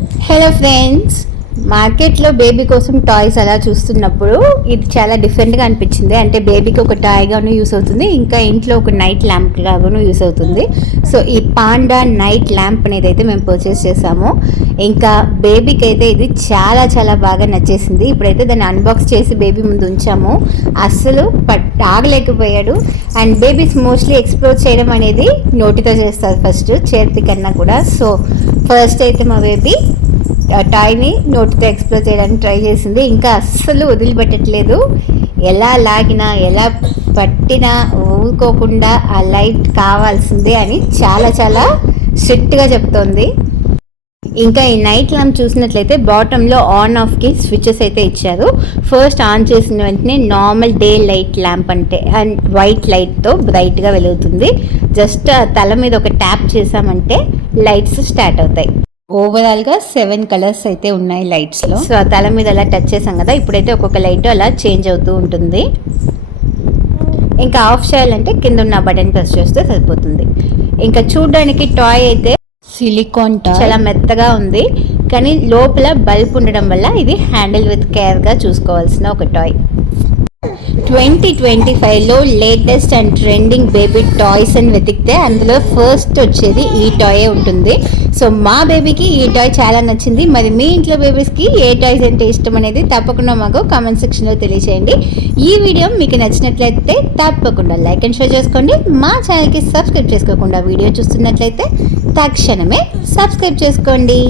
Hello friends, మార్కెట్లో baby కోసం toys అలా చూస్తున్నప్పుడు ఇది చాలా డిఫరెంట్గా అనిపించింది. అంటే బేబీకి ఒక టాయ్గాను యూస్ అవుతుంది, ఇంకా ఇంట్లో ఒక నైట్ ల్యాంప్ లాగాను యూస్ అవుతుంది. సో ఈ పాండా నైట్ ల్యాంప్ అనేది అయితే మేము పర్చేస్ చేసాము. ఇంకా బేబీకి అయితే ఇది చాలా చాలా బాగా నచ్చేసింది. ఇప్పుడైతే దాన్ని అన్బాక్స్ చేసి బేబీ ముందు ఉంచాము. అస్సలు ఆగలేకపోయాడు. అండ్ బేబీస్ మోస్ట్లీ ఎక్స్ప్లోర్ చేయడం అనేది నోటితో చేస్తారు ఫస్ట్, చేతి కన్నా కూడా. సో ఫస్ట్ అయితే మా బేబీ టాయ్ని నోటితో ఎక్స్ప్లోర్ చేయడానికి ట్రై చేసింది. ఇంకా అస్సలు వదిలిపెట్టట్లేదు. ఎలా లాగినా ఎలా పట్టినా ఊరుకోకుండా ఆ లైట్ కావాల్సిందే అని చాలా చాలా స్ట్రిక్ట్గా చెప్తోంది. ఇంకా ఈ నైట్ ల్యాంప్ చూసినట్లయితే బాటంలో ఆన్ ఆఫ్కి స్విచెస్ అయితే ఇచ్చారు. ఫస్ట్ ఆన్ చేసిన వెంటనే నార్మల్ డే లైట్ ల్యాంప్ అంటే అండ్ వైట్ లైట్తో బ్రైట్గా వెలుగుతుంది. జస్ట్ తల మీద ఒక ట్యాప్ చేసామంటే లైట్స్ స్టార్ట్ అవుతాయి. ఓవరాల్గా 7 కలర్స్ అయితే ఉన్నాయి లైట్స్లో. సో ఆ తల మీద అలా టచ్ చేసాం కదా, ఇప్పుడైతే ఒక్కొక్క లైట్ అలా చేంజ్ అవుతూ ఉంటుంది. ఇంకా ఆఫ్ చేయాలంటే కింద ఉన్న బటన్ ప్రెస్ చేస్తే సరిపోతుంది. ఇంకా చూడడానికి టాయ్ అయితే సిలికాన్ టాయ్ చాలా మెత్తగా ఉంది, కానీ లోపల బల్బ్ ఉండడం వల్ల ఇది హ్యాండిల్ విత్ కేర్గా చూసుకోవాల్సిన ఒక టాయ్. 2025లో latest and trending baby toys అని వెతికితే అందులో ఫస్ట్ వచ్చేది ఈ టాయే ఉంటుంది. సో మా బేబీకి ఈ టాయ్ చాలా నచ్చింది. మరి మీ ఇంట్లో బేబీస్కి ఏ టాయ్స్ అంటే ఇష్టం అనేది తప్పకుండా మాకు కామెంట్ సెక్షన్లో తెలియచేయండి. ఈ వీడియో మీకు నచ్చినట్లయితే తప్పకుండా లైక్ అండ్ షేర్ చేసుకోండి. మా ఛానల్కి సబ్స్క్రైబ్ చేసుకోకుండా వీడియో చూస్తున్నట్లయితే తక్షణమే సబ్స్క్రైబ్ చేసుకోండి.